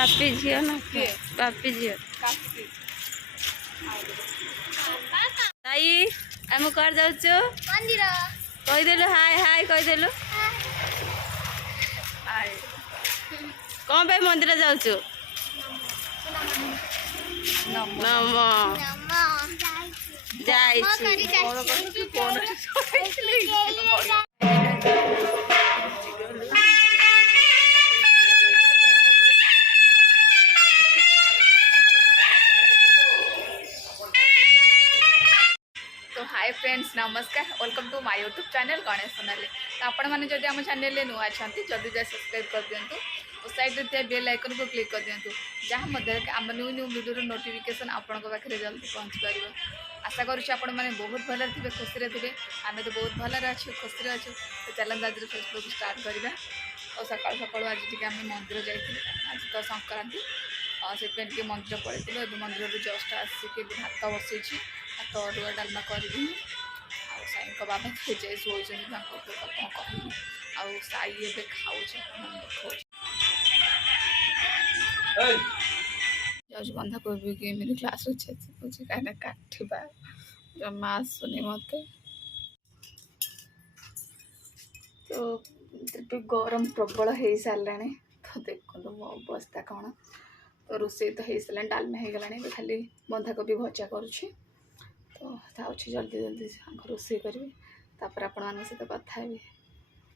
बापी झील ना बापी झील ताई आम कर जाऊँ मंदिर कहीदेलु हाय हाय कहीदेलु कौन पे मंदिर जाऊँ नम तो हाय फ्रेंड्स नमस्कार welcome to my YouTube channel Ganesh Sonali. तो आपण मैंने जब आम चैनल नुआ अच्छा जल्दी जल्दी सब्सक्राइब कर दिंतु और साइड थे बेल आइकन को क्लिक कर दिंतु जहाँ मध्य आम न्यू न्यू वीडियो नोटिफिकेशन आपण पाखे जल्दी पहुँच पार। आशा करुच्छे आपण मैंने बहुत भल थे खुशी थे आम तो बहुत भल अच्छे खुशी अच्छे। तो चलते आज फेसबुक स्टार्ट करवा और सका सका आज टी आम मंदिर जाइए आज तो संक्रांति से मंदिर पड़े मंदिर जस्ट आसिक भात बसई भात अरुआ डालमा करी साई बाबा जे शोच कौन कह साई ए खाऊ बंधा कोबी कि मेरे क्लास अच्छे कहीं काटवा जमा आसुनी मत तो गरम प्रबल हो सारा तो देखो मो अवस्था कौन तो रोसे तो हो सारा डालमा हो गला खाली बंधाकोबी भजा करुच्छे तो जल्दी जल्दी रोसे करी तापर आपण मान सहित कथा